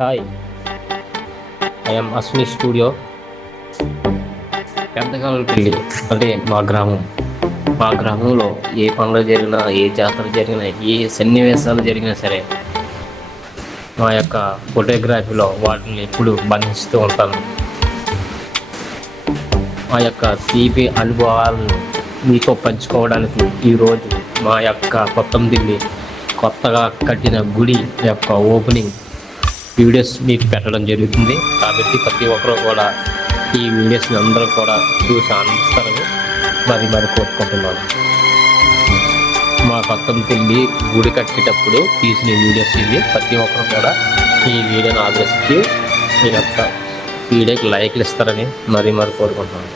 Hi, I'm Ashwini studio. Peddakalapalli అంటే మా గ్రామంలో ఏ పనులు జరిగినా, ఏ జాతర జరిగినా, ఏ సన్నివేశాలు జరిగినా సరే మా యొక్క ఫోటోగ్రఫీలో వాటిని ఎప్పుడు బంధిస్తూ ఉంటాను. మా యొక్క తీపి అనుభవాలను మీతో పంచుకోవడానికి ఈరోజు మా యొక్క కొత్తగా కట్టిన గుడి యొక్క ఓపెనింగ్ వీడియోస్ మీకు పెట్టడం జరుగుతుంది. కాబట్టి ప్రతి ఒక్కరూ కూడా ఈ వీడియోస్ని అందరూ కూడా చూసి ఆనందిస్తారని మరి కోరుకుంటున్నాను. మా కొత్తపల్లి గుడి కట్టేటప్పుడు తీసిన వీడియోస్ ఇవి. ప్రతి ఒక్కరు కూడా ఈ వీడియోని ఆదరిస్తూ మీ యొక్క వీడియోకి లైక్లు ఇస్తారని మరి కోరుకుంటున్నాను.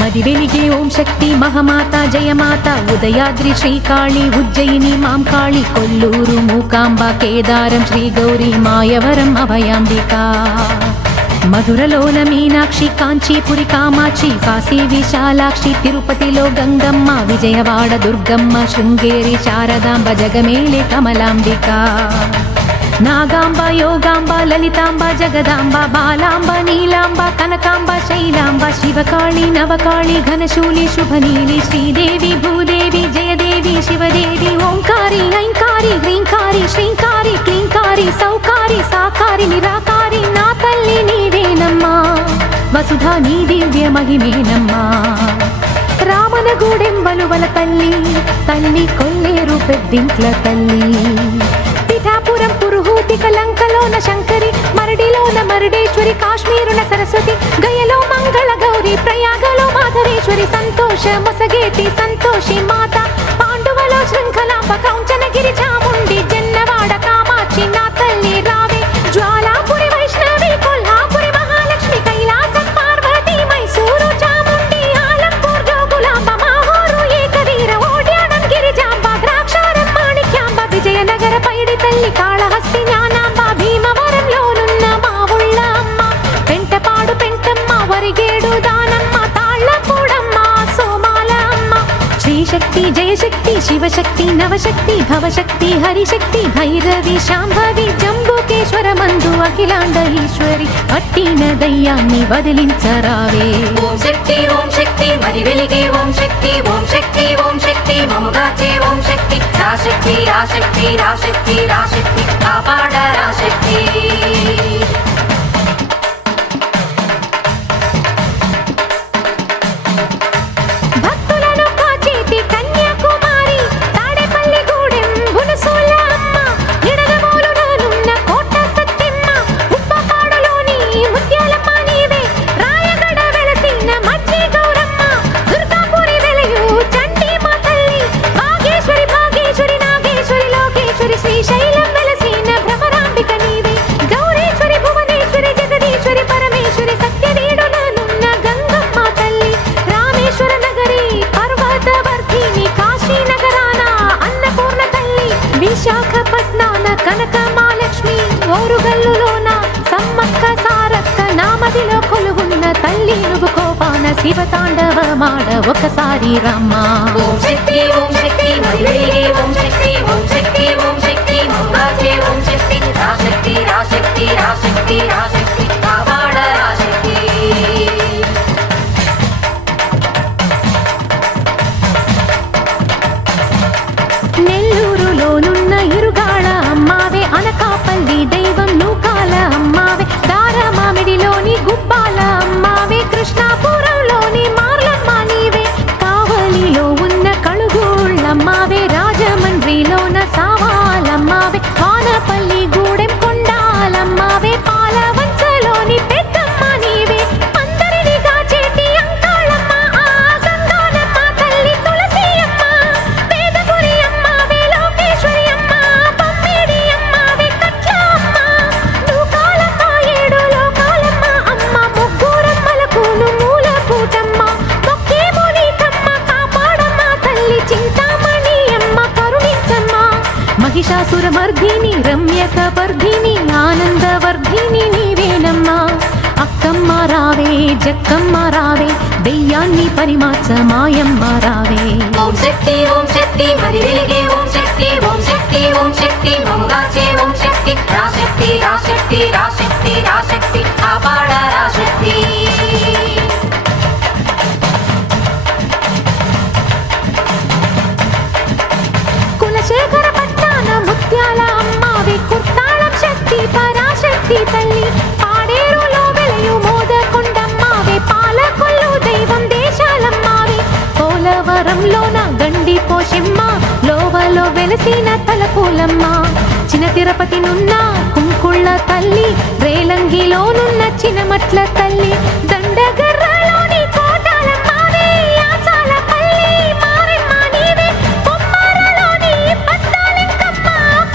మది వెలిగే ఓం శక్తి మహమాత జయమాత ఉదయాద్రి శ్రీకాళి ఉజ్జయిని మాంకాళి కొల్లూరు మూకాంబ కేదారం శ్రీ గౌరీ మాయవరం అభయాంబిక మధురలోన మీనాక్షి కాంచీపురి కామాక్షి కాశీ విశాలాక్షి తిరుపతిలో గంగమ్మ విజయవాడ దుర్గమ్మ శృంగేరి శారదాంబ జగమేలే కమలాంబిక నాగాంబ యోగాంబ లలితాంబ జగదాంబ బాలాంబ నీలాంబ కనకాంబ శైలాంబ శివకాళి నవకాళి ఘనశూలి శుభనీలి శ్రీదేవి భూదేవి జయదేవి శివదేవి ఓంకారి ఐంకారి హ్రీంకారి శ్రీంకారి క్లీంకారి సౌకారి సాకారి నిరాకారి నా తల్లి నీవేనమ్మా వసుధా నీ దివ్య మహిమేనమ్మా రామనగూడెం వలువల తల్లి కొల్లేరు పెద్దింట్ల తల్లి పిఠాపురం పురుహూతిక లంకలోన శంకరి మరడిలోన మరుడేశ్వరి కాశ్మీరున సరస్వతి గయలో మంగళ గౌరి ప్రయాగలో మాధవేశ్వరి సంతోష మొసగేటి సంతోషి మాత పాండువలో శృంఖలాంబ కౌంచనగిరి చాముండి జన్నవాడ కామాక్షి నా తల్లి రావే జ్వాలాపురి వైష్ణవి కొల్హాపురి మహాలక్ష్మి కైలాసం పార్వతి మైసూరు చాముండి ఆలంపూర్ జోగులాంబ మాహూరు ఏకవీర ఓడ్యానం గిరిజాంబ ద్రాక్షారం మాణిక్యాంబ విజయనగర పైడి తల్లి కాళహస్తి జ్ఞానాంబ భీమవరంలోనున్న మా ఊళ్ళ అమ్మ పెంటపాడు పెంటమ్మ వరిగేడు దానమ్మ తాళ్ళపూడమ్మ సోమాల అమ్మ శ్రీశక్తి జయశక్తి శివశక్తి నవశక్తి భవశక్తి హరిశక్తి భైరవి శాంభవి జంబుకేశ్వర మందు అఖిలాండ ఈశ్వరి పట్టిన దయ్యాన్ని వదిలించరావే ఓం శక్తి మరి వెలిగే ఓం శక్తి మమగాచే ఓం శక్తి రాశక్తి కాపాడ రాశక్తి భక్తులను కాచేటి కన్యాకుమారి తాడేపల్లి గూడెం బునసోల అమ్మ ఎడగమూలులోనున్న కోట సత్యమ్మ ఉప్పపాడులోని ముత్యాలమ్మ నీవే రాయగడ వెలసిన మధ్య గౌరమ్మ దుర్గాపురి వెలయు చండి మా తల్లి భాగేశ్వరి నాగేశ్వరి లోకేశ్వరి శ్రీశైలం వెలసిన భ్రమరాంబిక నీవే గౌరేశ్వరి భువనేశ్వరి జగదీశ్వరి పరమేశ్వరి సత్యవీడులనున్న గంగమ్మ తల్లి రామేశ్వర నగరి పర్వతవర్ధిని కాశీ నగరాన అన్నపూర్ణ తల్లి విశాఖపట్నాన కనక మహాలక్ష్మి ఓరుగల్లులోన సమ్మక్క సారక్క నామదిలో కొలువున్న తల్లి నువ్వు కోపాన శివతాండవ మాడ ఒకసారి రమ్మా ఓం శక్తి మరి వెలిగే ఓం శక్తి మమగాచే ఓం శక్తి రాశక్తి కాపాడ రాశక్తి నెల్లూరులోనున్న ఇరుగాళ అమ్మావే అనకాపల్లి దైవం నూకాల అమ్మావే దారమామిడిలోని గుబ్బాల అమ్మావే కృష్ణాపురంలోని మార్లమ్మ నీవే కావలిలో ఉన్న కళుగోళ్ళమ్మావే రాజమండ్రిలోన సావాలమ్మావే వానపల్లి గూడెం కొండాలమ్మావే జక్కమ్మ రావే దెయ్యాన్ని పరిమార్చ మాయమ్మ రావే ఓం శక్తి మరి వెలిగే ఓం శక్తి మముగాచే ఓం శక్తి రాశక్తి రాశక్తి రాశక్తి రాశక్తి కాపాడ రాశక్తి కులశేఖర పట్టాన ముత్యాల అమ్మావే కుర్తాళం శక్తి పరాశక్తి తల్లి పాడేరులో వెలయు మోదకొండమ్మావే పాలకొల్లు దైవం దేశాలమ్మావే పోలవరంలోన గండి పోషమ్మ లోవలో వెలసిన తలపూలమ్మ చిన్న తిరుపతి నున్న కుంకుళ్ళ తల్లి రేలంగిలోనున్న చినమట్ల తల్లి దండగర్రలోని కోటాలమ్మావే యాచాల పల్లి మారెమ్మ నీవే కొమ్మారలోని పద్దాలింకమ్మ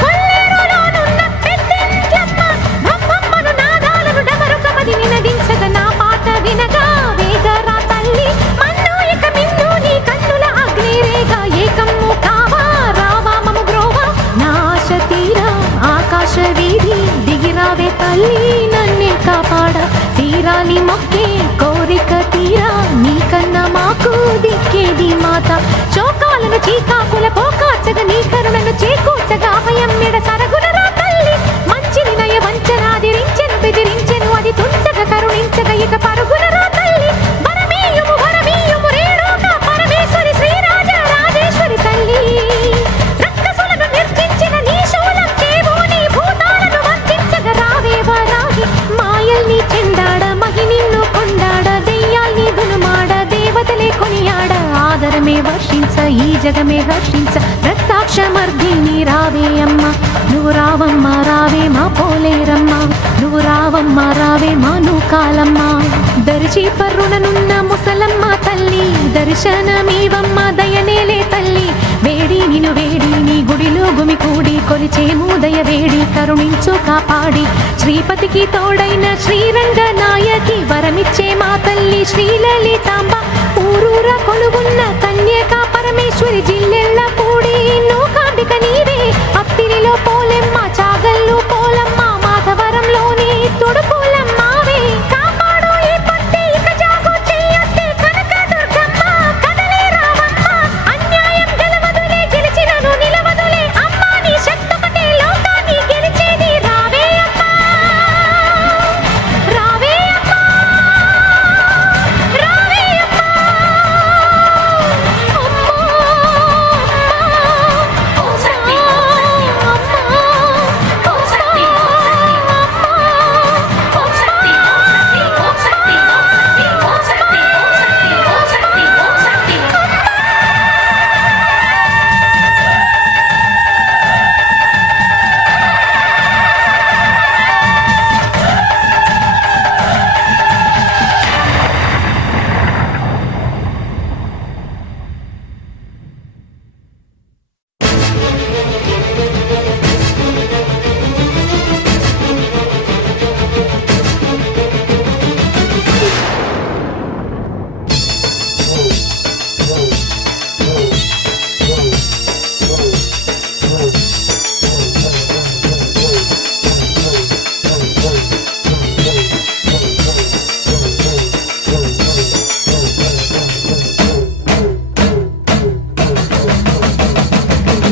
కొల్లేరులోనున్న పెద్దింట్లమ్మ బ్రహ్మమ్మను నాదాలను డమరుకమది నినదించగ నా పాట వినగా వేగరా తల్లి మన్ను ఇక మిన్ను నీ కన్నుల అగ్నిరేగా ఏకమ్ము కావా రావా మము గ్రోవా నా ఆశ తీరా ఆకాశ వీధి దిగిరావే తల్లి నన్నే కాపాడ తీరాలి మొక్కే కోరిక తీరా నీకన్నా మాకు దిక్కేది మాత శోకాలను చీకాకుల పోకార్చగ నీ కరుణను చేకూర్చగా అభయం మెడ సరగునరా తల్లి మంచిని నయ వంచనాదిరించెను బెదిరించెను అది తుంచగ కరుణించగ ఇక పరుగునరా తల్లి వరమీయుము రేణుక పరమేశ్వరి శ్రీరాజ రాజేశ్వరి తల్లి రక్కసులను నిర్జించిన నీ శూలం చేబూని భూతాలను వంచించగ రావే వరాగి మాయల్ని చెండాడ మగి నిన్ను కొండాడ దెయ్యాల్ని దునుమాడ దేవతలే కొనియాడ ఆదరమే వర్షించ ఈ జగమే హర్షించ రక్తాక్షమర్ధిని రావే అమ్మ నువ్వు రావమ్మ రావే మా పోలేరమ్మ నువ్వు రావమ్మ రావే మా నూకాలమ్మ దరిచి పర్రుననున్న ముసలమ్మ తల్లి దర్శనమీవమ్మ దయనేలే తల్లి వేడి నిను వేడి నీ గుడిలో గుమికూడి కొలిచేము దయ వేడి కరుణించు కాపాడి శ్రీపతికి తోడైన శ్రీరంగ నాయకి వరమిచ్చే మా తల్లి శ్రీలలితాంబ ఊరూర కొలువున్న కన్యక పరమేశ్వరి జిల్లెళ్ళ పూడి నూకాంబిక నీవే అత్తిరిలో పోలెమ్మ చాగల్లు పోలమ్మ మాధవరంలోని తుడుపులమ్మావే కాపాడు ఈ పట్టి ఇక జాగు చెయ్యొద్దే కనక దుర్గమ్మ కదలే రావమ్మ అన్యాయం గెలవదులే గెలిచినను నిలవదులే అమ్మ నీ శక్తొకటే లోకాన్ని గెలిచేది రావే అమ్మ రావే అమ్మ రావే అమ్మ ఓం శక్తి ఓం శక్తి ఓం శక్తి ఓం శక్తి ఓం శక్తి ఓం శక్తి ఓం శక్తి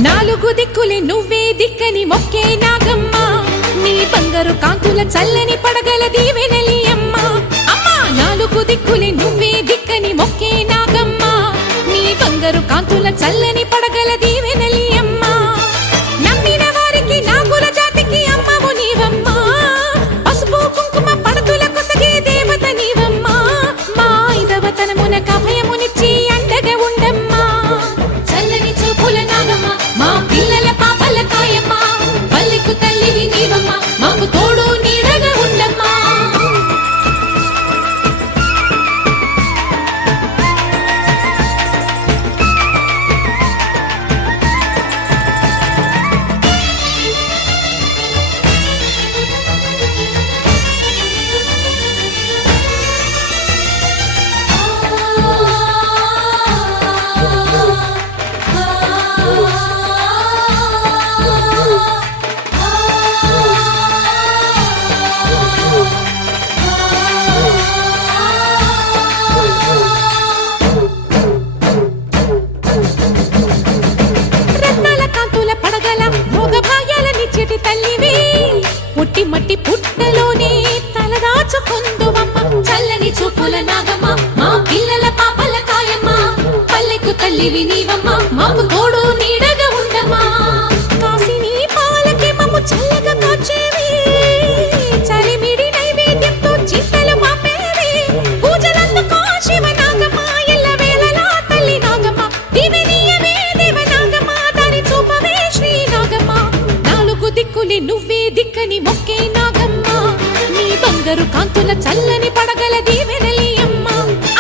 నాలుగు దిక్కులే నువ్వే దిక్కని మొక్కే నాగమ్మ నీ బంగారు కాంతుల చల్లని పడగల దీవెనలి అమ్మ అమ్మా నాలుగు దిక్కులే నువ్వే దిక్కని మొక్కే నాగమ్మ నీ బంగారు కాంతుల చల్లని పడగల దీవెనలి అమ్మ నమ్మిన వారికి నాగుల జాతికి అమ్మవు నీవమ్మ పసుపు కుంకుమ పడతుల కొసగే దేవత నీవమ్మ మా ఐదవతనమునకు అభయమునిచ్చి అండగా ఉండమ్మా చల్లని చూపుల నాగమ్మ మా పిల్లల పాపల కాయమ్మ పల్లెకు తల్లివి నీవమ్మ మాకు తోడు నీడగా ఉండమ్మా పుట్టలోనే తలదాచుకుందువమ్మ చల్లని చూపుల నాగమ్మ మా పిల్లల పాపల కాయమ్మ పల్లెకు తల్లివి నీవమ్మ మాకు తోడు నీడగా ఉండమ్మా కాసిని పాలకి మమ్ము చల్లగా కాచేవి చలిమిడి నైవేద్యంతో చింతలు మాపేవి పూజలందుకో శివ నాగమ్మ ఎల్ల వేళలా తల్లి నాగమ్మ దివినీయవే దేవ నాగమ్మ దారి చూపవే శ్రీ నాగమ్మ నాలుగు దిక్కులే నువ్వే దిక్కని మొక్కే నాగమ్మ నీ బంగారు కాంతుల చల్లని పడగల దీవెనలి అమ్మ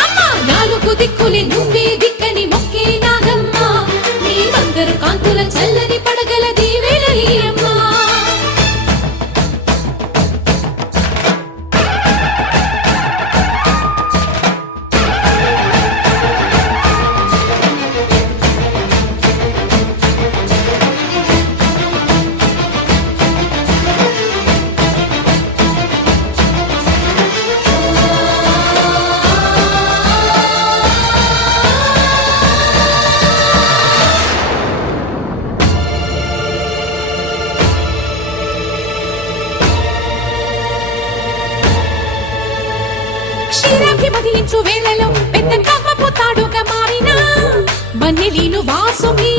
అమ్మ నాలుగు దిక్కులే నువ్వే దిక్కని మొక్కే నాగమ్మ నీ బంగారు కాంతుల చల్లని పడగల దీవెనలి అమ్మ క్షీరాభిమదించు వేళలో పెద్ద కవ్వపు తాడుగా మారిన వన్నెలీను వాసుకి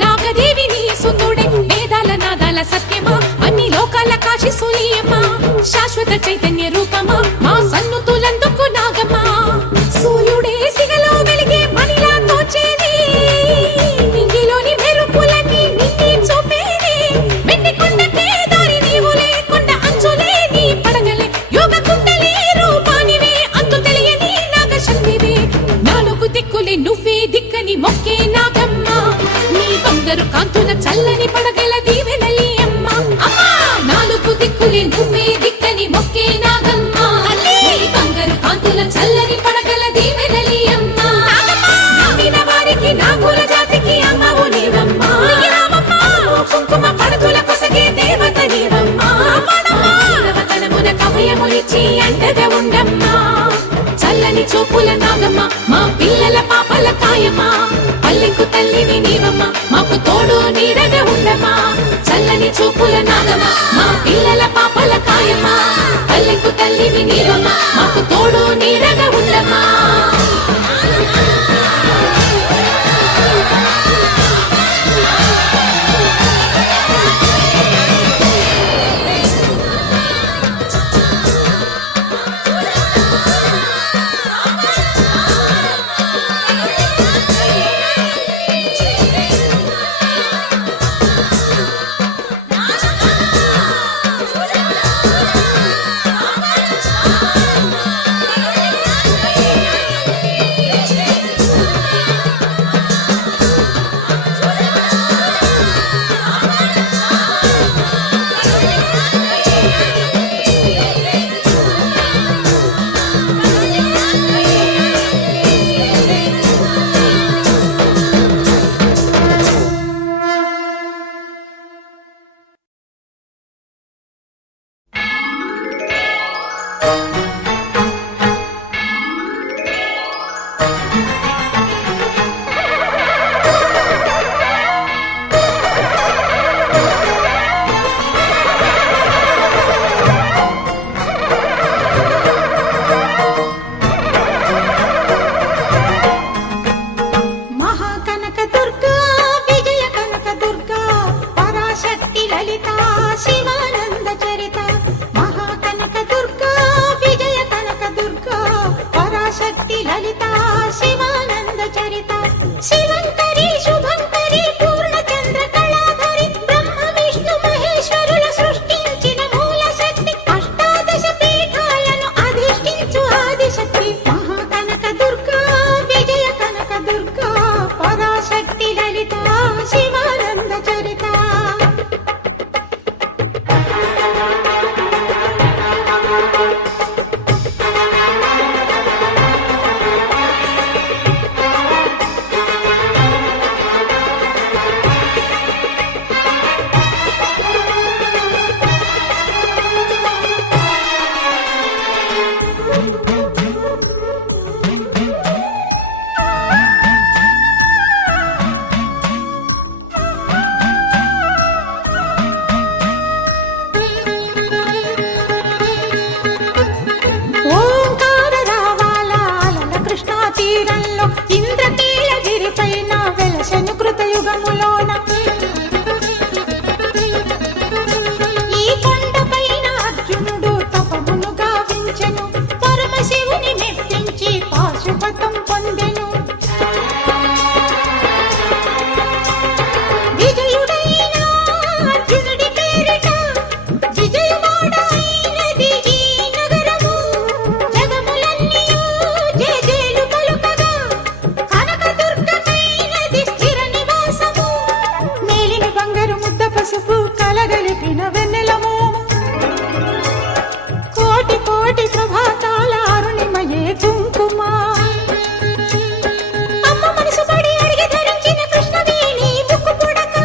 నాగదేవి నీ సుందుడే వేదాల నాదాల సత్యమా అన్ని లోకాల కాశి సూలియమ్మా శాశ్వత చైతన్య రూపమా మా సన్నుతులందుకు నాగమ్మ సూర్యుడే సిగలో వెలిగే మణిలా తోచేది నింగిలోని మెరుపులన్నీ నిన్నే చూపేది వెండి కొండకే దారి నీవులే కొండ అంచులే నీ పడగలే యోగ కుండలే రూపానివే అంతు తెలియని నాగశక్తివే నాలుగు దిక్కులే నువ్వే దిక్కని మొక్కే నాగమ్మ నీ బంగారు కాంతుల చల్లని పడగల దీవెనలి అమ్మ అమ్మా నాలుగు దిక్కులే నువ్వే దిక్కని మొక్కే నాగమ్మ నీ బంగారు కాంతుల చల్లని పడగల దీవెనలి అమ్మ నమ్మిన వారికి నాగుల జాతికి అమ్మవు నీవమ్మ కుంకుమ పడతుల కొసగే దేవత నీవమ్మ నవతనమున కవయమునిచ్చి అండగా ఉండమ్మా చల్లని చూపుల నాగమ్మ మా పిల్లల పాపల కాయమ్మ పల్లెకు తల్లివి నీవమ్మ మాకు తోడు నీడగా ఉండమ్మా చల్లని చూపుల నాగమ్మ మా పిల్లల పాపల కాయమ్మ పల్లెకు తల్లివి నీవమ్మ మాకు తోడు నీడగా ఉండమ్మా పొందెను. విజయుడైన అర్జునుడి పేరిట విజయవాడైనది ఈ నగరము. జగములన్నీయు జేజేలు పలుకగా కనకదుర్గమైనది స్థిర నివాసము. మేలిని బంగారు ముద్ద పసుపు కలగలిపిన వెన్నెలము. కోటి కోటి ప్రభాతాల అరుణిమయే కుంకుమ. అమ్మ మనసు పడి అడిగి ధరించిన కృష్ణవేణి ముక్కు పుడక.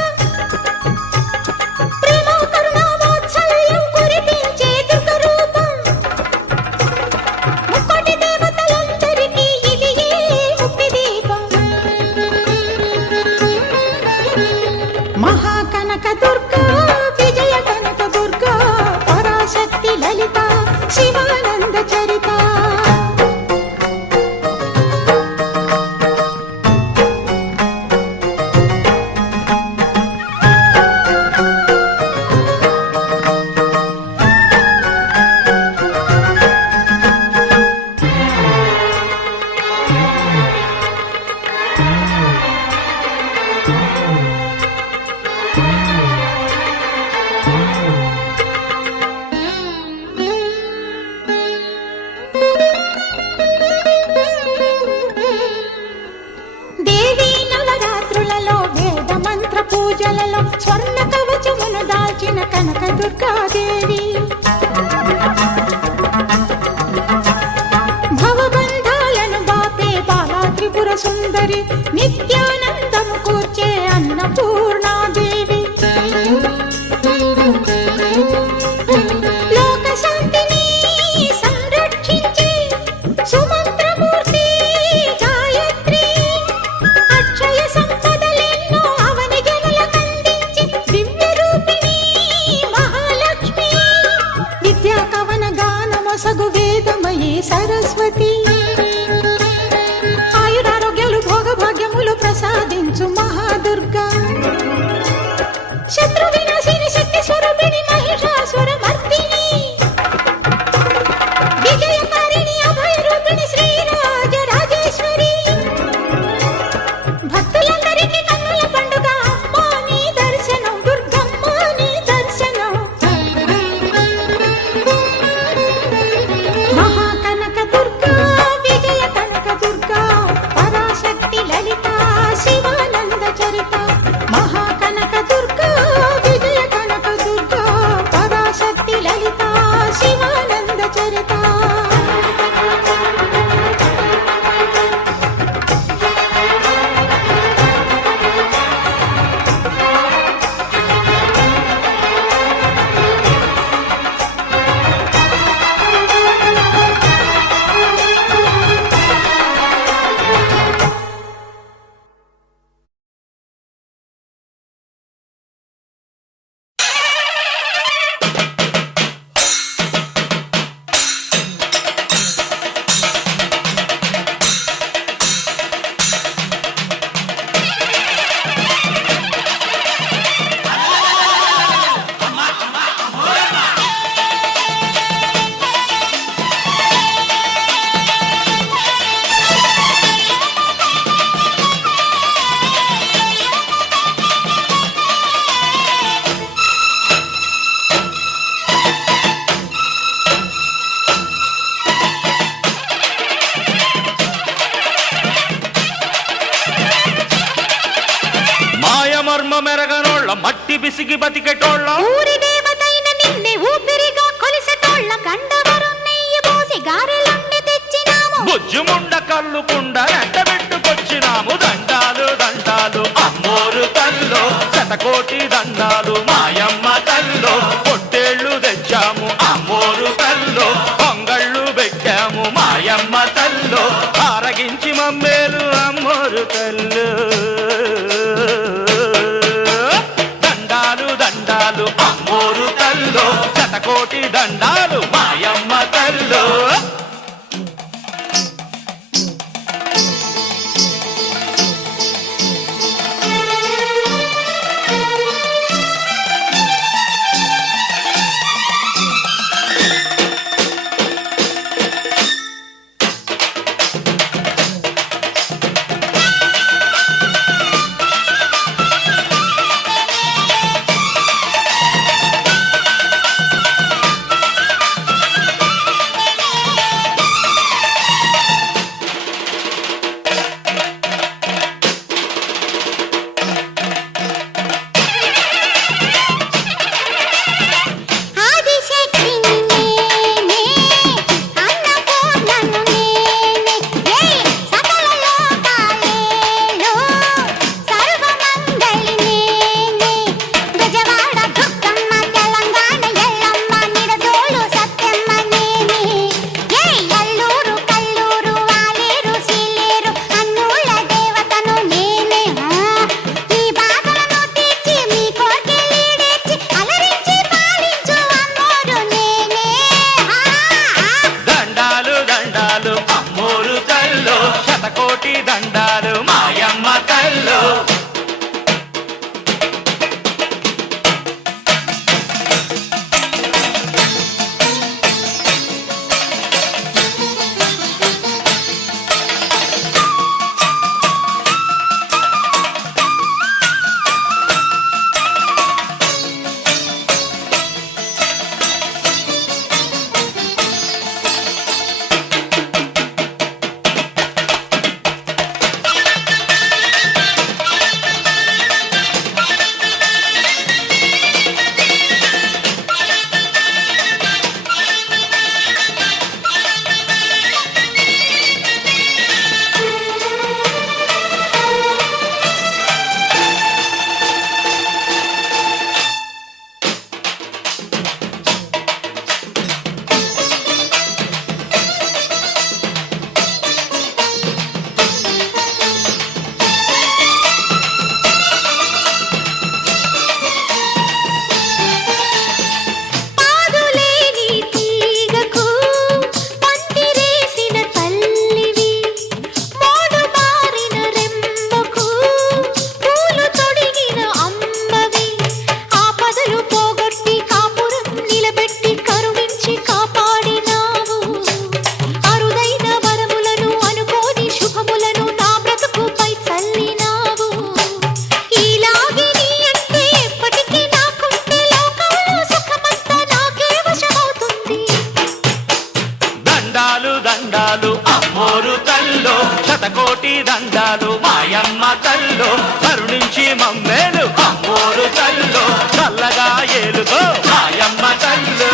ప్రేమ కరుణ వాత్సల్యం కురిపించే దుర్గ రూపం. ముక్కోటి దేవతలందరికీ ఇది ఏ ముక్తి దీపం. మహాకనక దుర్గా విజయ కనక దుర్గా పరాశక్తి లలిత శివానంద చరిత. దేవీ నవరాత్రులలో వేద మంత్ర పూజలలో స్వర్ణ కవచమును దాల్చిన కనక దుర్గాదేవి. భవబంధాలను బాపే బాలా త్రిపుర సుందరి నిత్యానందము కూర్చే అన్నపూర్ణాదేవి. లోక శాంతిని సంరక్షించే సుమంత్రమూర్తి గాయత్రి. అక్షయ సంపదలెన్నో అవని జనులకందించి దివ్య రూపిణి మహాలక్ష్మి. విద్యా కవన గానమొసగు వేదమయీ సరస్వతి. ఆయురారోగ్యాలు భోగభాగ్యములు ప్రసాదించు మహాదుర్గా. శత్రు వినాశిని శక్తి స్వరూపిణి మహిషాసుర మర్దిని. విజయకారిణి అభయ రూపిణి శ్రీరాజ రాజేశ్వరి. భక్తులందరికీ కన్నుల పండుగ అమ్మా నీ దర్శనం దుర్గమ్మ నీ దర్శనం. మహాకనక దుర్గా విజయ కనక దుర్గా పరాశక్తి లలిత శివానంద చరిత. మహాకనక దుర్గా విజయ కనక దుర్గా పరాశక్తి లలిత శివానంద చరిత. మెరగనోళ్ళ మట్టి బిసిగి బతికెటోళ్ళ ఊరి దేవతైన నిన్నే ఊపిరిగా కొలిసెటోళ్ళ గండవరం నెయ్యి పోసి గారెలుండి తెచ్చినాము. బుజ్జుముండ కల్లుకుండ ఎండబెట్టుకొచ్చినాము. దండాలు దండాలు అమ్మోరు తల్లో శతకోటి దండాలు మాయమ్మ తల్లో. పొట్టేళ్లు తెచ్చాము అమ్మోరు తల్లో. పొంగళ్ళు పెట్టాము మాయమ్మ తల్లో. ఆరగించి మమ్మేలు అమ్మోరు తల్లు. దండాలు అమ్మోరు తల్లో శతకోటి దండాలు మాయమ్మ తల్లో. దండాలు దండాలు అమ్మోరు తల్లో శతకోటి దండాలు మాయమ్మ తల్లో కరుణించి మమ్మేలు అమ్మోరు తల్లో చల్లగా ఏలుకో మాయమ్మ తల్లో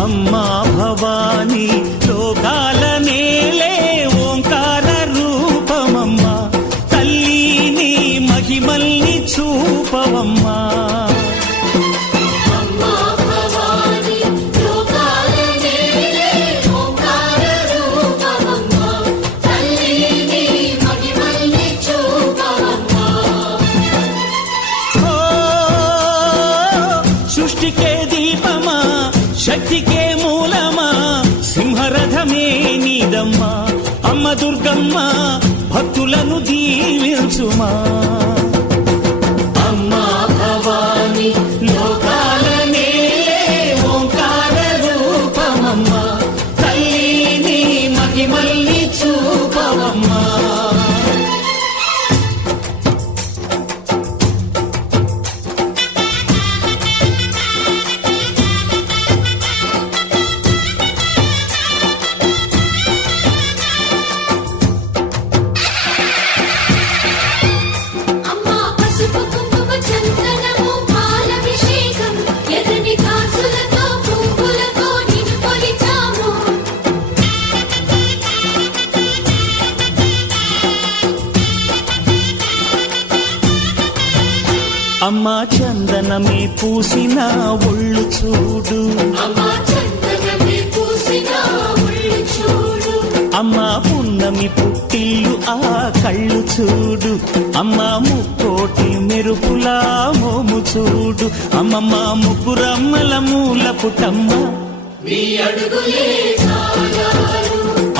అమ్మా భవానీ లోకాల నేలే ఓంకార రూపమమ్మా తల్లి నీ మహిమల్ని చూపవమ్మా సృష్టికే దీపమా శక్తికే మూలమా సింహరథమే నీదమ్మా అమ్మ దుర్గమ్మ భక్తులను దీవించుమా అమ్మా భవాని లోకాల నేలే ఓంకార రూపమమ్మా తల్లి నీ మహిమల్ని చూపవమ్మా అమ్మా చందనమే పూసిన ఒళ్ళు చూడు అమ్మా పున్నమి పుట్టిల్లు ఆ కళ్ళు చూడు అమ్మా ముక్కోటి మెరుపులా మోము చూడు అమ్మమ్మ ముగ్గురమ్మల మూల పుటమ్మ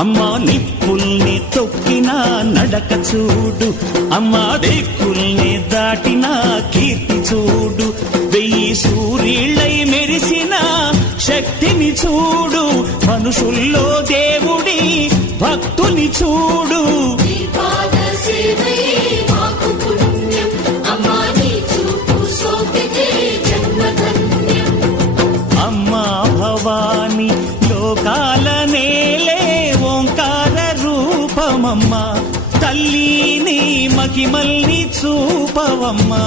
అమ్మా నిప్పుల్ని తొక్కిన నడక చూడు అమ్మా దిక్కుల్ని దాటిన కీర్తి చూడు 1000 సూర్యుళ్ళై మెరిసిన శక్తిని చూడు మనుషుల్లో దేవుడి భక్తుని చూడు అమ్మా భవాని లోకాల నేలే ఓంకార రూపమమ్మా తల్లి నీ మహిమల్ని చూపవమ్మా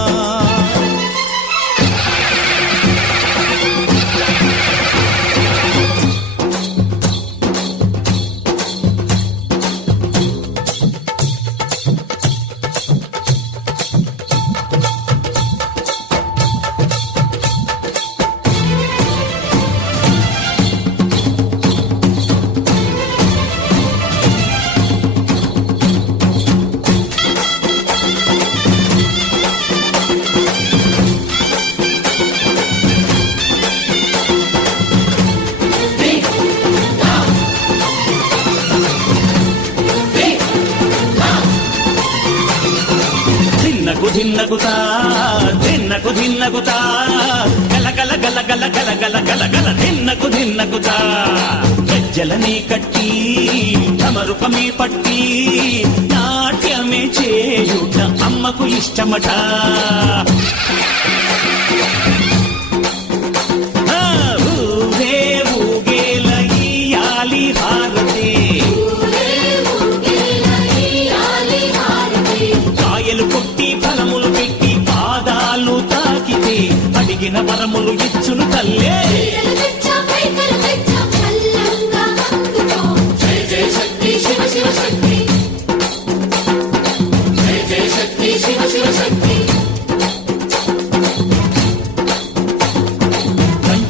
ధిన్నగుతా ధిన్నగుతా గల గల గల గల గల గల గల గల ధిన్నగుతా గజ్జలనే కట్టి తమరుపమే పట్టి నాట్యమే చేయుట అమ్మకు ఇష్టమట ఊరే ఊగేల ఇయ్యాలి హారతి కాయలు కొట్టి ఫలములు పెట్టి పాదాలు తాకితే అడిగిన వరములు ఇచ్చును తల్లే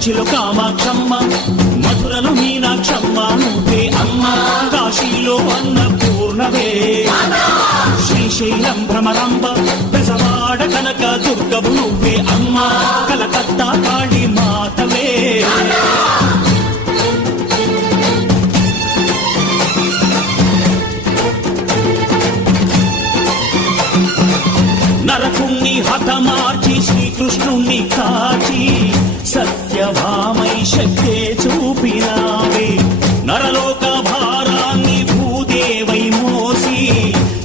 కంచిలో కామాక్షమ్మ, మధురలో మీనాక్షమ్మ నువ్వే అమ్మ, కాశీలో అన్నపూర్ణవే, శ్రీశైలం భ్రమరాంబ, బెజవాడ కనక దుర్గవు నువ్వే అమ్మ, కలకత్తా కాళీ మాతవే. నరకుణ్ణి హతమార్చి శ్రీకృష్ణుణ్ణి కాచి సత్యభామై శక్తే చూపినావే, నరలోక భారాన్ని భూదేవై మోసి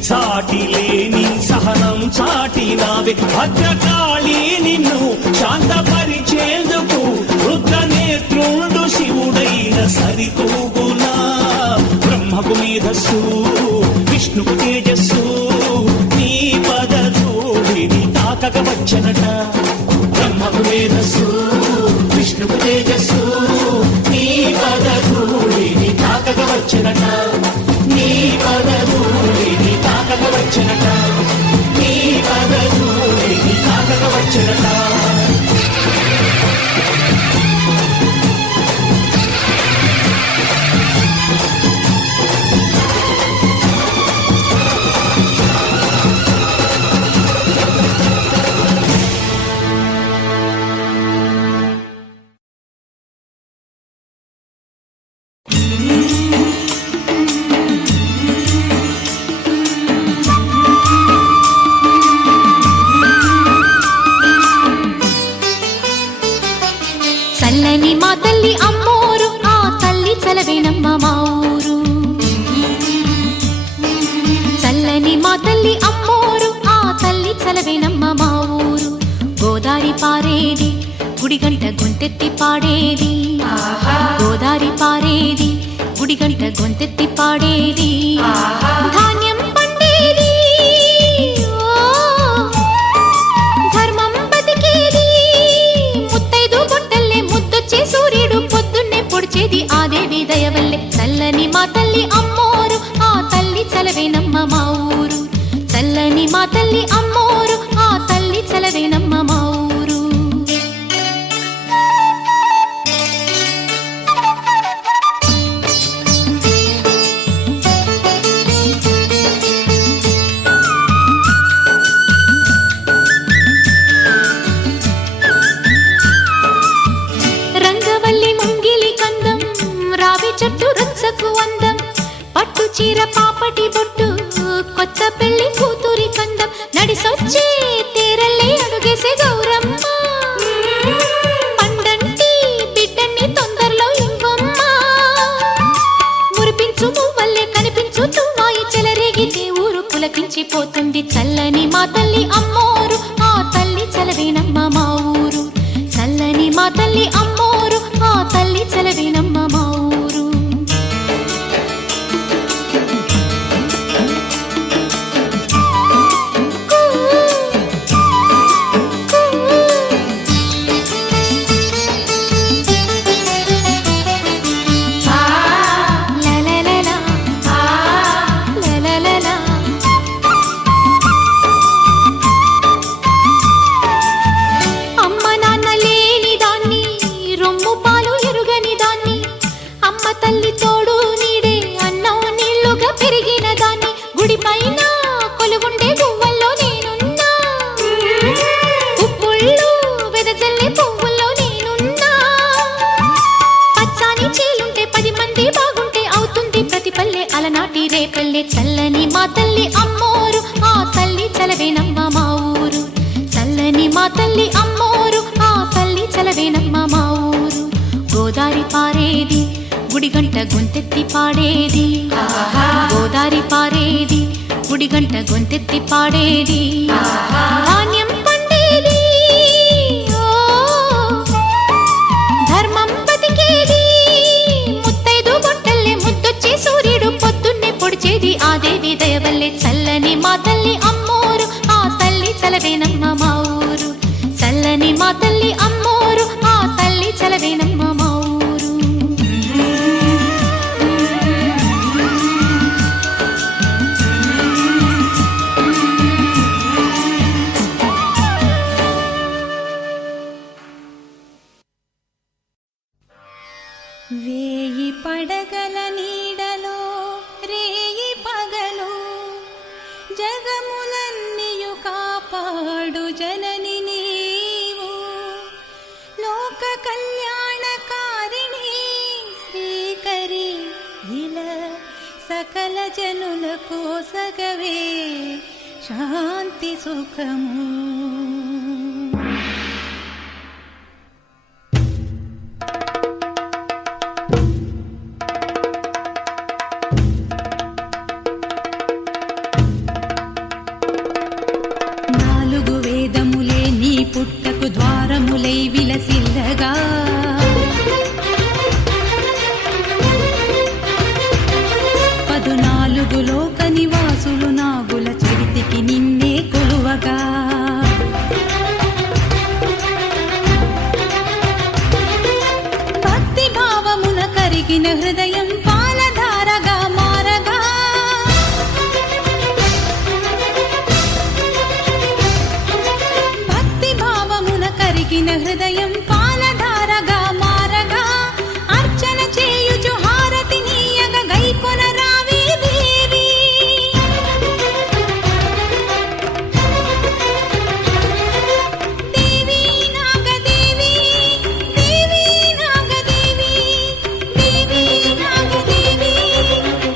సాటి లేని సహనం చాటినావే, భద్రకాళి నిన్ను శాంతపరిచేందుకు రుద్రనేత్రుండు శివుడైన సరితూగునా, బ్రహ్మకు మేధస్సు విష్ణుకు తేజస్సు నీ పదధూళిని తాకక వచ్చనట, బ్రహ్మకు మేధస్సు విష్ణుకు తేజస్సు నీ పదధూళిని తాకక వచ్చనట, నీ పదధూళిని తాకక వచ్చనట, నీ పదధూళిని తాకక వచ్చనట. చల్లని మా తల్లి అమ్మోరు, ఆ తల్లి చలవేనమ్మ మా ఊరు. చల్లని మా తల్లి అమ్మోరు, ఆ తల్లి చలవేనమ్మ మా ఊరు. గోదారి పారేది గుడిగంట గొంతెత్తి పాడేది, గోదారి పారేది గుడిగంట గొంతెత్తి పాడేది, ధాన్యం పండేది ఓ ధర్మం బతికేది, ముత్తైదు బొట్టల్లే ముద్దొచ్చే సూర్యుడు పొద్దున్నే పొడిచేది ఆ దేవి దయవల్లే. చల్లని మా తల్లి అమ్మోరు, ఆ తల్లి చలవేనమ్మ మా ఊరు. చల్లని మా తల్లి అమ్మోరు, ఆ తల్లి చలవేనమ్మ మా ఊరు. రంగవల్లి ముంగిలి కందం, రావి చెట్టు రుచ్చకు అందం, పట్టు చీర పాపటి బొట్టు, కొత్త పెళ్లి కూతురి కందం, నడిసొచ్చే తేరల్లే అడుగేసే గౌరమ్మ, పండంటి బిడ్డన్ని తొందరలో ఇంకొమ్మ, మురిపించు మువ్వల్లే కనిపించు తుమ్మాయి చెలరేగితే ఊరు పులకించిపోతుంది. చల్లని మా తల్లి అమ్మోరు, ఆ తల్లి చలవేనమ్మ మా ఊరు. చల్లని మా తల్లి అమ్మోరు, ఆ తల్లి చలవేనమ్మ మా ఊరు. లలలలా, లలలలా. అమ్మ నాన్న లేని దాన్ని, రొమ్ము పాలు ఎరుగని దాన్ని, అమ్మ తల్లి తోడు నీడే అన్నం నీళ్లుగా పెరిగిన దాన్ని, గుడిపైన కొలువుండే గువ్వల్లో నేనున్నా, ఉప్పుళ్ళు వెదజల్లే పువ్వుల్లో నేనున్నా, పచ్చాని చేలుంటే 10 మంది బాగుంటే అవుతుంది ప్రతి పల్లె అలనాటి రేపల్లె. చల్లని మా తల్లి అమ్మోరు, ఆ తల్లి చలవేనమ్మ మా ఊరు. చల్లని మా తల్లి అమ్మోరు, ఆ తల్లి చలవేనమ్మ మా ఊరు. గోదారి పారేది గుడిగంట గొంతెత్తి పాడేది, గోదారి పారేది గుడిగంట గొంతెత్తి పాడేది, ధాన్యం పండేది ఓ ధర్మం బతికేది, ముత్తైదు బొట్టల్లే ముద్దొచ్చే సూర్యుడు పొద్దున్నే పొడిచేది ఆ దేవి దయవల్లే. చల్లని మా తల్లి అమ్మోరు, ఆ తల్లి చలవేనమ్మ మా ఊరు. చల్లని మా తల్లి అమ్మోరు, ఆ తల్లి చలవేనమ్మ మా ఊరు. వేయి పడగల నీడలో రేయి పగలు జగములన్నీయు కాపాడు జనని నీవు లోక కళ్యాణకారిణి శ్రీకరి ఇలా సకల జనులకు సగవే శాంతి సుఖము. నాలుగు వేదములే నీ పుట్టకు ద్వారములై విలసిల్లగా పదునాలుగు లోక నివాసులు నాగుల చరితికి నిన్నే కొలువగా భక్తి భావమున కరిగిన హృదయం పాలధారగా మారగా భక్తి భావమున కరిగిన హృదయం పాలధారగా మారగా అర్చన చేయుచు హారతి నీయగ గైకొన రావే దేవి దేవి నాగదేవి దేవి నాగదేవి దేవి నాగదేవి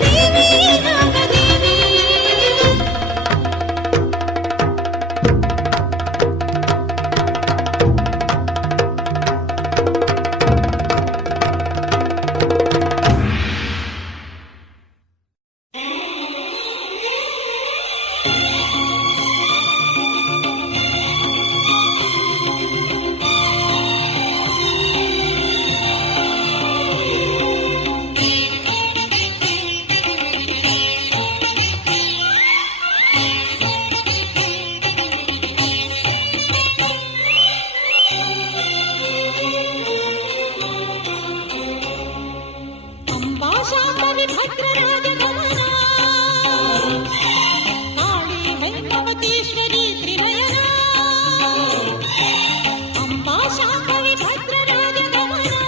దేవి నాగదేవి. అంబా శాంభవి భద్రరాజగమనా కాళీ హైమవతీశ్వరీ త్రినయనా అంబా శాంభవి భద్రరాజగమనా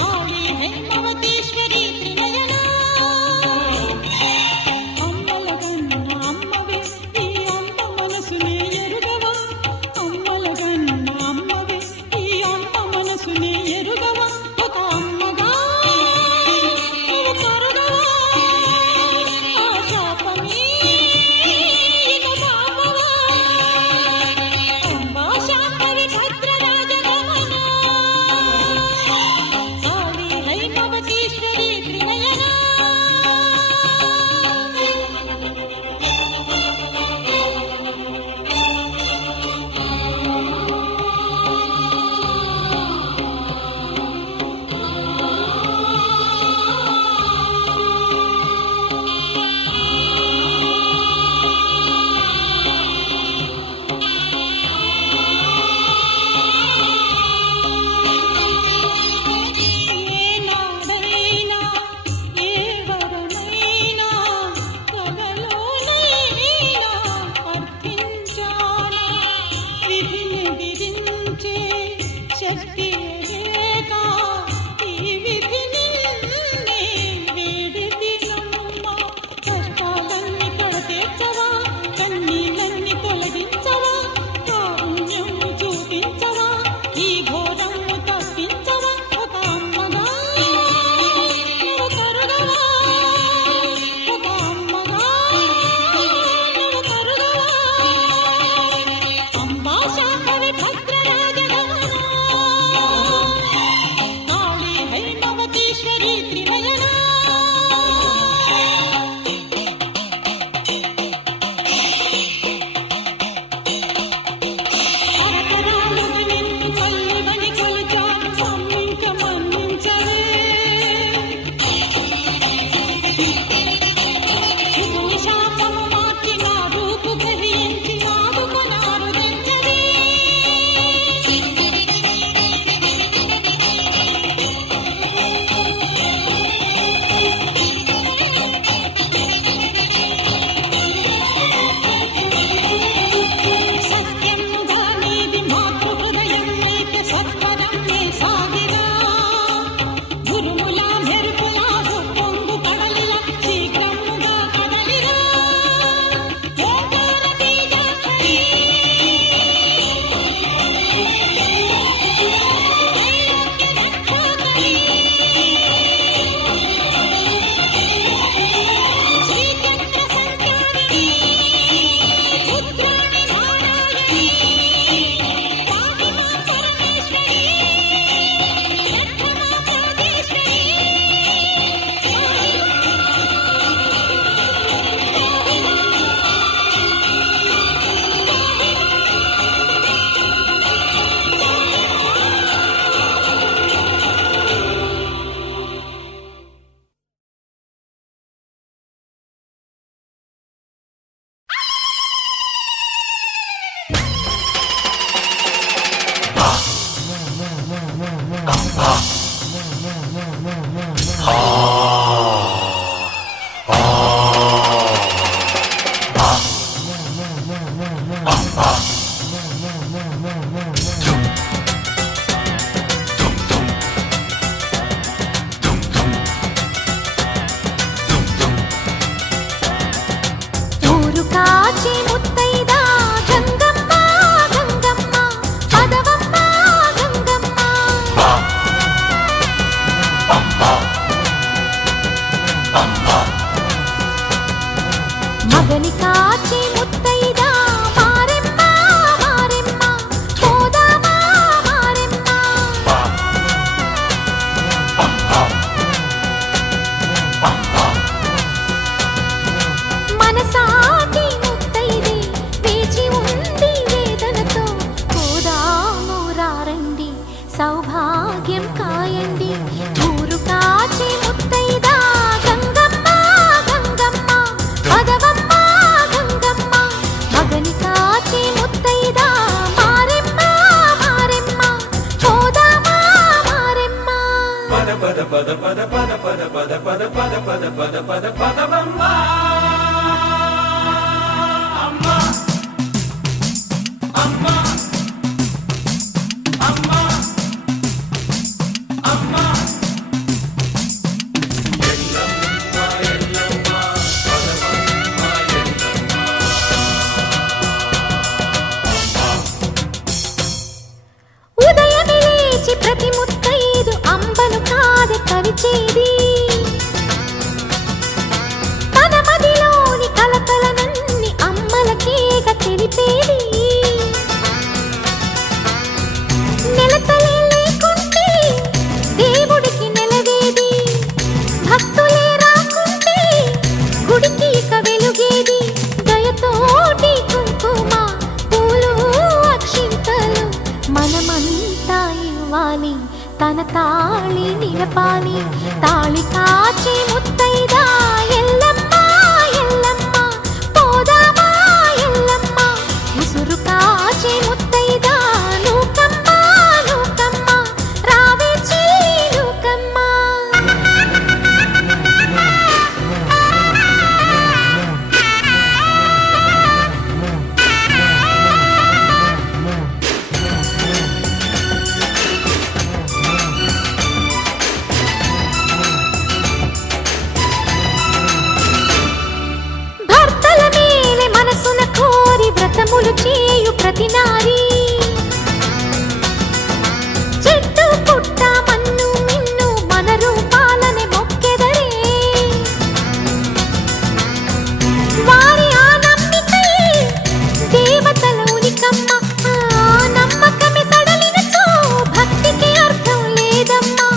కాళీ హైమవతీశ్వరీ త్రినయనా అమ్మలగన్న అమ్మవే ఈ అమ్మ మనసునే ఎరుగవా అమ్మలగన్న అమ్మవే ఈ అమ్మ మనసునే ఎరుగవా ఒక అమ్మగా నువ్వు కరుగవా ఆ శాపమే ఇక పాపవా అంబా శాంభవి భద్రరాజగమనా కాళీ హైమవతీశ్వరీ త్రినయనా. ఏనాడైనా ఏ వరమైనా కలలోనైనా అర్పించానా విధిని విధించే శక్తి లేక ఈ విధిని నిన్నే వేడితినమ్మా కష్టాలన్నీ కడతీర్చవా కన్నీలన్నీ తొలగించవా కారుణ్యము చూపించవా ఈ ఘోరము తప్పించవా ఒక అమ్మగా నువ్వు కరుగవా ఒక అమ్మగా నువ్వు కరుగవా అంబా శాంభవి భద్రరాజగమనా కాళీ హైమవతీశ్వరీ త్రినయనా. తరతరాలుగా నిన్ను కొలువై ఉదయమే లేచి ప్రతి ముత్తైదు అంబను కాదే కరిచేది తన మదిలోని కలకలనన్ని అమ్మలకేగ తెలిపేది నెలతలే లేకుంటే దేవుడికి నెలవేది భక్తులే రాకుంటే గుడికి ఇక వెలుగేది దయతోటి కుంకుమ పూలు అక్షింతలు మనమంతా ఇవ్వాలి తన తాళి నిలపాలి తాళి కాచి ముత్తైదా ఎల్లమ్మ ఎల్లమ్మ పోదామా ఎల్లమ్మ ముసురు కాచి ముత్తైదా నూకమ్మ నూకమ్మ రావే చెల్లి నూకమ్మ భర్తల మేలే మనసున కోరి వ్రతములు చేయు ప్రతి నారీ చెట్టు పుట్ట మన్ను మిన్ను మన రూపాలనే మొక్కెదరే వారి ఆ నమ్మికై దేవతల ఉనికమ్మ ఆ నమ్మకమే సడలినచో భక్తికి అర్థం లేదమ్మా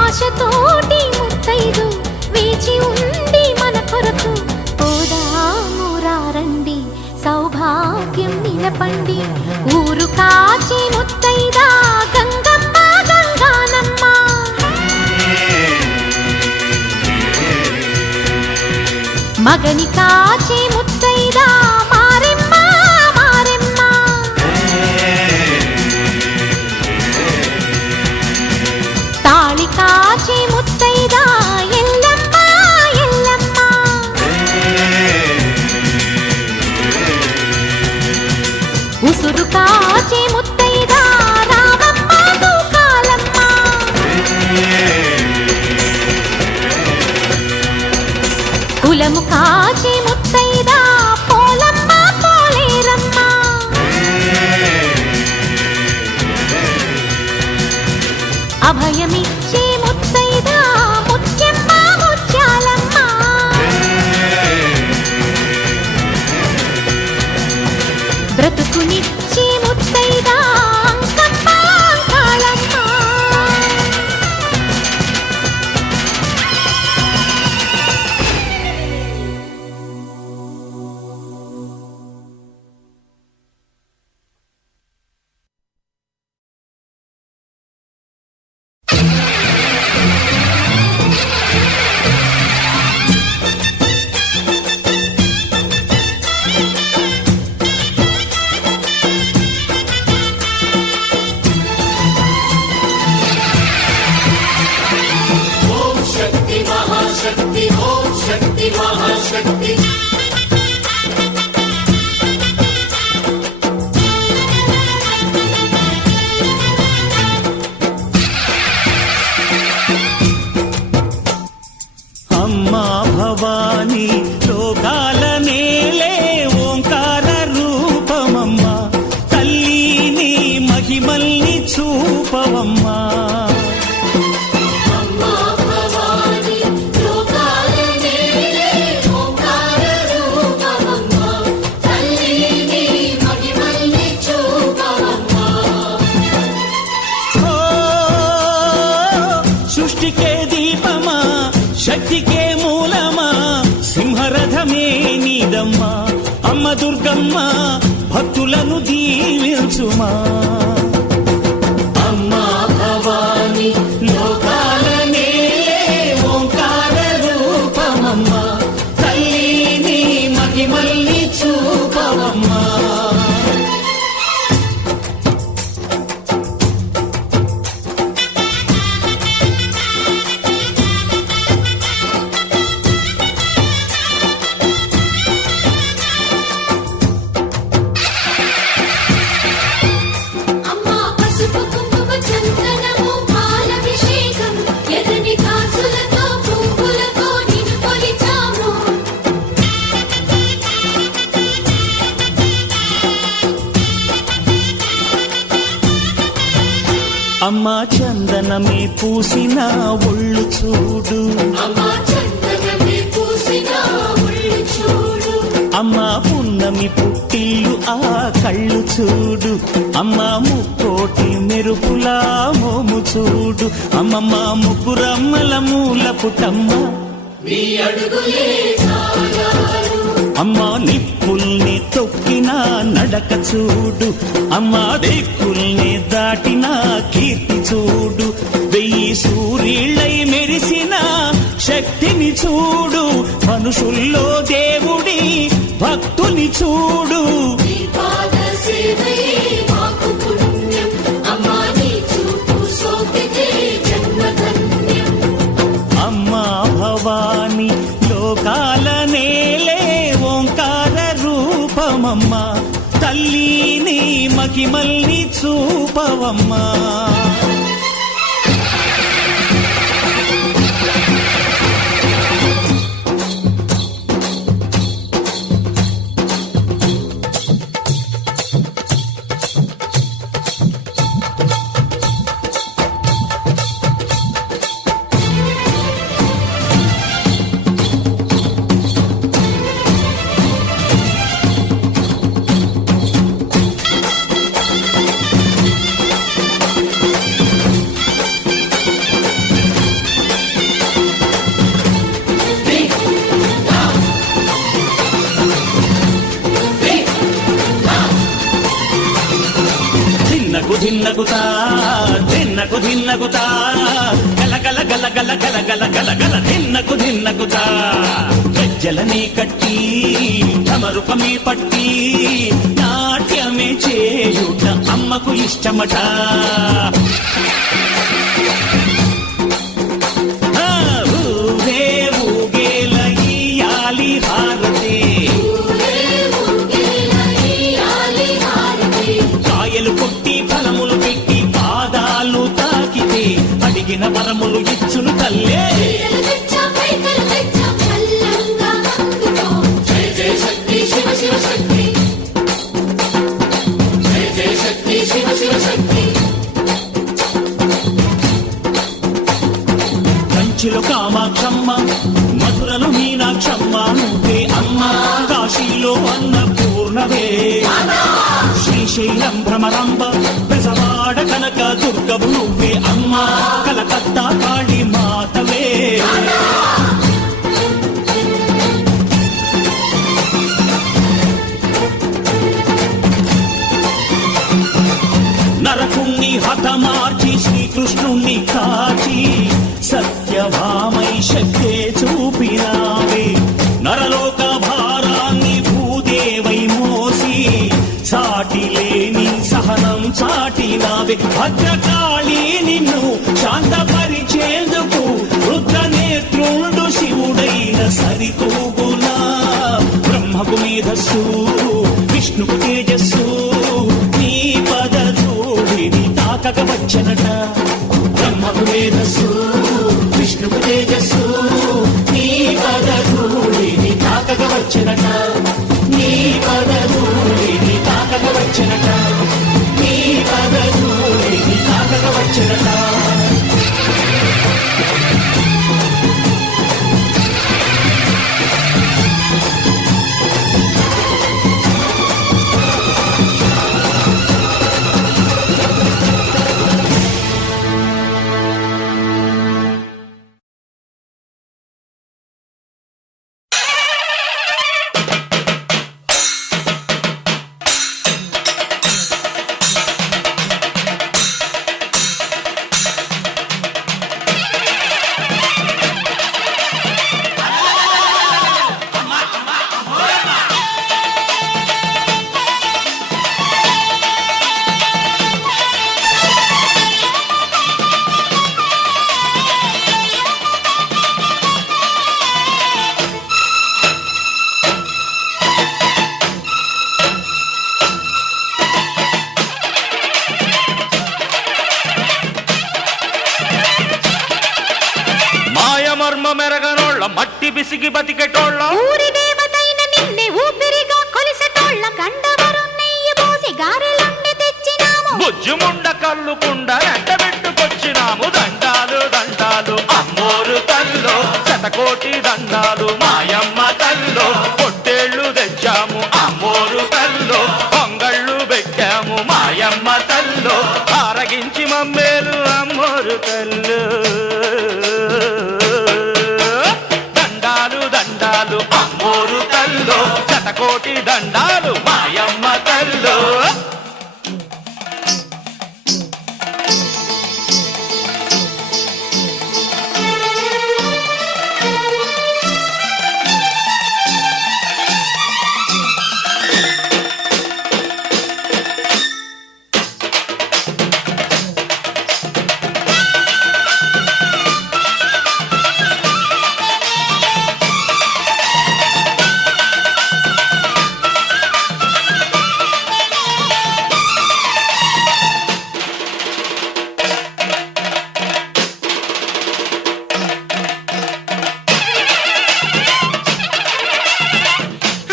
ఆశతోటి ముత్తైదు వేచి ఉండి మన కొరకు పోదామురారండి సౌభాగ్యం నిలపండి ఊరు కాచి ముత్తైదా గంగమ్మ గంగానమ్మ మగని కాచి ముత్తైదా మారెమ్మ మారెమ్మ తాళి కాచి ముత్తైదా ఎల్లమ్మ ఎల్లమ్మ ఉసురు కాచి ముత్తైదా రామమ్మ నూకాలమ్మ కులము కాచి ముత్తైదా పోలమ్మ పోలేరమ్మ అభయమిచ్చే ముత్తైదా ముత్యమ్మ ముత్యాలమ్మ బ్రతుకునిచ్చే ముత్తైదా అంకమ్మ అంకాళమ్మ అమ్మా భవానీ లోకాల నేలే ఓంకార రూపమమ్మా తల్లి నీ మహిమల్ని చూపవమ్మా ఓ, సృష్టికే దీపమా శక్తికే మూలమా సింహరథమే నీదమ్మా అమ్మ దుర్గమ్మ భక్తులను దీవించుమా అమ్మా భవాని లోకాల నేలే ఓంకార రూపమమ్మా తల్లి నీ మహిమల్ని చూపవమ్మా చందనమే పూసిన ఒళ్ళు చూడు అమ్మా పున్నమి పుట్టిల్లు ఆ కళ్ళు చూడు అమ్మా ముక్కోటి మెరుపులా మోము చూడు అమ్మమ్మ ముగ్గురమ్మల మూల పుటమ్మ అమ్మా నిప్పుల్ని తొక్కిన నడక చూడు అమ్మా దిక్కుల్ని దాటిన కీర్తి చూడు 1000 సూర్యులై మెరిసిన శక్తిని చూడు మనుషుల్లో దేవుడి భక్తుని చూడు అమ్మా భవాని లోకాల నేలే ఓంకార రూపమమ్మా తల్లిని మహిమల్ని చూపవమ్మా ధిన్నగుతా గల గల గల గల గల గల గల గల ధిన్నగుతా గజ్జలనే కట్టి తమరుపమే పట్టి నాట్యమే చేయుట అమ్మకు ఇష్టమట ఊరే ఊగేల ఇయ్యాలి హారతి కాయలు కొట్టి ఫలములు పెట్టి పాదాలు తాకితే అడిగిన వరములు ఇచ్చును తల్లే కంచిలో కామాక్షమ్మ మధురలో మీనాక్షమ్మ నువ్వే అమ్మ కాశీలో అన్నపూర్ణవే శ్రీశైలం భ్రమరంబ బెజవాడ కనక దుర్గవు నువ్వే అమ్మ కలకత్తా కాళీ మాతవే నరకుణ్ణి హతమార్చి శ్రీకృష్ణుణ్ణి కాచి సత్యభామై శక్తే చూపినావే నరలోక భారాన్ని భూదేవై మోసి సాటి లేని సహనం చాటినావే భద్రకాళి నిన్ను శాంతపరిచేందుకు రుద్రనేత్రుండు శివుడైన సరితూగునా బ్రహ్మకు మేధస్సు విష్ణుకు తేజస్సు నీ పదధూళిని తాకక వచ్చనట బ్రహ్మకు మేధస్సు విష్ణుకు తేజస్సు నీ పదధూళిని తాకక వచ్చనట నీ పదధూళిని తాకక వచ్చనట నీ పదధూళిని తాకక వచ్చనట మెరగనోళ్ళ మట్టి బిసిగి బతికెటోళ్ళ ఊరి దేవతైన నిన్నే ఊపిరిగా కొలిసెటోళ్ళ గండవరం నెయ్యి పోసి గారెలండి తెచ్చినాము బుజ్జుముండ కల్లుకుండ ఎండబెట్టుకొచ్చి శతకోటి దండాలు మాయమ్మ తల్లో పొట్టేళ్ళు తెచ్చాము అమ్మోరు తల్లో పొంగళ్ళు పెట్టాము మాయమ్మ తల్లో ఆరగించి మమ్మేలు అమ్మోరు తల్లు దండాలు దండాలు అమ్మోరు తల్లో శతకోటి దండాలు మాయమ్మ తల్లో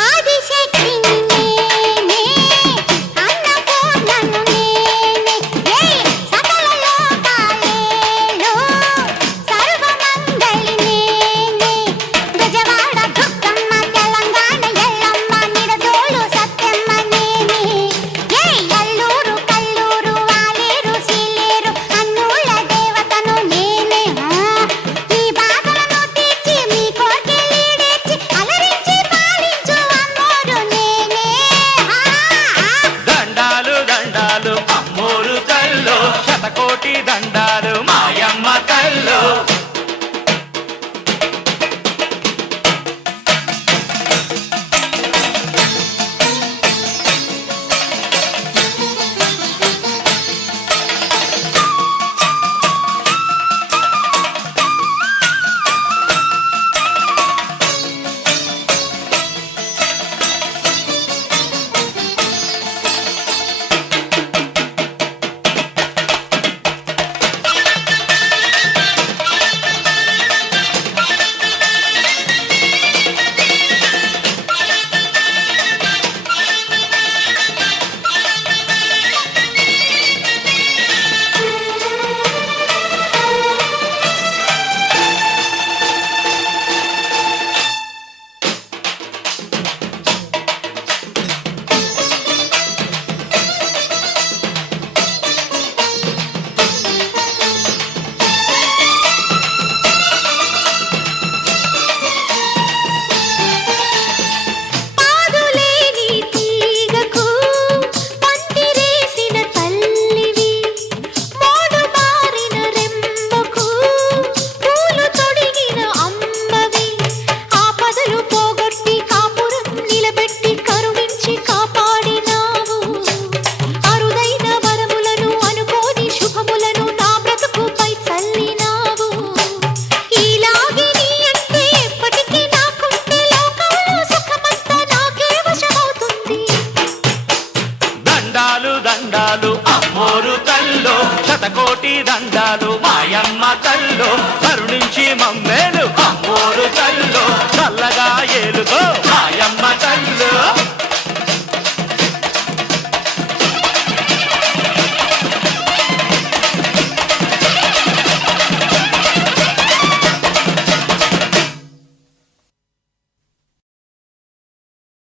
ఆదిశక్తిని నేనే అన్నపూర్ణను నేనే సకల లోకాలేలో సర్వమంగళి నేనే గజవాడ దుర్గమ్మ తెలంగాణ ఎల్లమ్మ నిడదోలు సత్యమ్మ నేనే ఎల్లూరు కల్లూరు వాలేరు సీలేరు అన్నుల దేవతను నేనే ఈ బాధలను తీర్చి మీ కోర్కెలీడేర్చి అలరించి పాలించు అమ్మోరు నేనే దండాలు దండాలు అమ్మోరు తల్లో శతకోటి దండాలు మాయమ్మ తల్లో పాదులేని తీగకు పందిరేసిన తల్లివి మోడు మారిన రెమ్మకు పూలు తొడిగిన అమ్మవి ఆపదలు పోగొట్టి కాపురం నిలబెట్టి కరుణించి కాపాడినావు అరుదైన వరములను అనుకోని శుభములను నా బ్రతుకుపై చల్లినావు ఈలాగే నీ అంటే ఎప్పటికీ నాకుంటే లోకంలో సుఖమంతా నాకే వశమవుతుంది దండాలు దండాలు అమ్మోరు తల్లో శతకోటి దండాలు మాయమ్మ తల్లో కరుణించి మమ్మేలు అమ్మోరు తల్లో చల్లగా ఏలుకో మాయమ్మ తల్లో